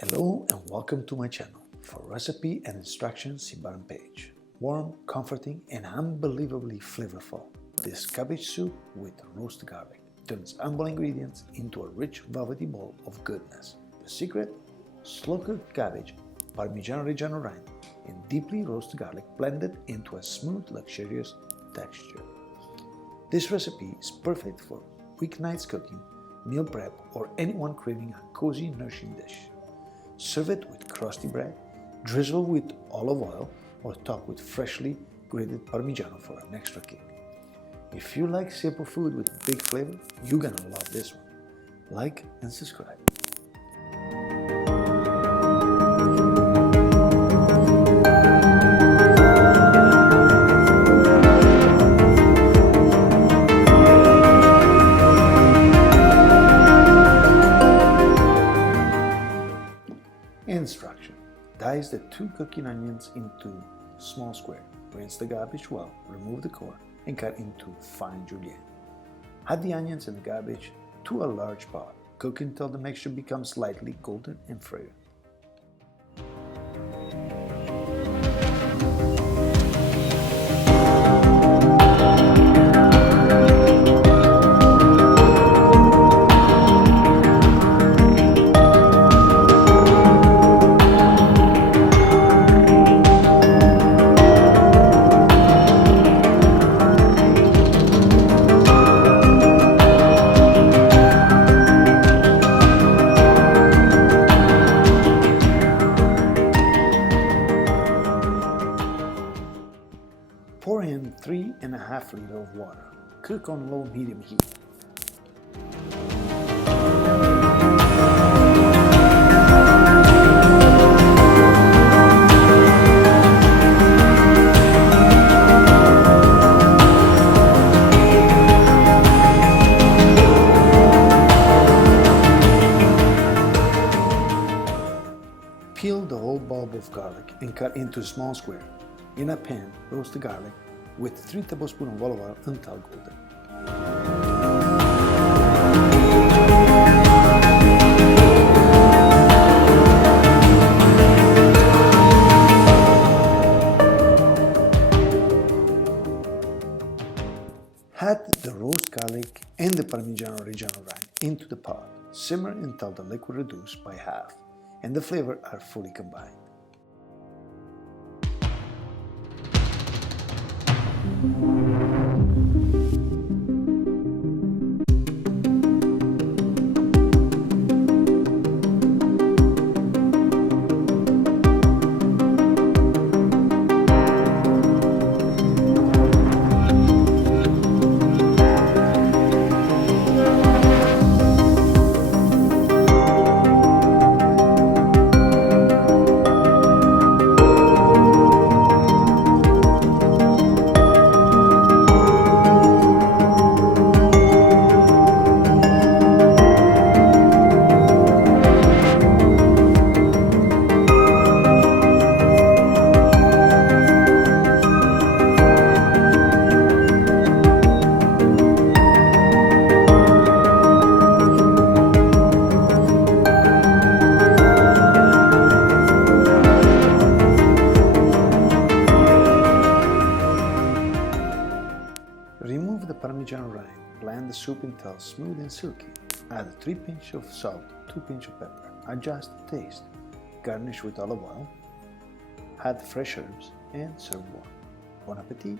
Hello and welcome to my channel. For recipe and instructions, see bottom page. Warm, comforting and unbelievably flavorful. This cabbage soup with roasted garlic turns humble ingredients into a rich velvety bowl of goodness. The secret? Slow-cooked cabbage, Parmigiano Reggiano rind, and deeply roasted garlic blended into a smooth, luxurious texture. This recipe is perfect for weeknights cooking, meal prep, or anyone craving a cozy, nourishing dish. Serve it with crusty bread, drizzle with olive oil, or top with freshly grated Parmigiano for an extra kick. If you like simple food with big flavor, you're gonna love this one. Like and subscribe. Instruction: dice the 2 cooking onions into small squares. Rinse the cabbage well, remove the core, and cut into fine julienne. Add the onions and the cabbage to a large pot. Cook until the mixture becomes slightly golden and fragrant. Pour in 3.5 liters of water. Cook on low-medium heat. Peel the whole bulb of garlic and cut into small squares. In a pan, roast the garlic with 3 tablespoons of olive oil until golden. Add the roast garlic and the Parmigiano Reggiano rind into the pot. Simmer until the liquid reduces by half and the flavors are fully combined. Remove the Parmigiano rind, blend the soup until smooth and silky. Add 3 pinches of salt, 2 pinches of pepper. Adjust the taste. Garnish with olive oil. Add fresh herbs and serve warm. Bon appetit!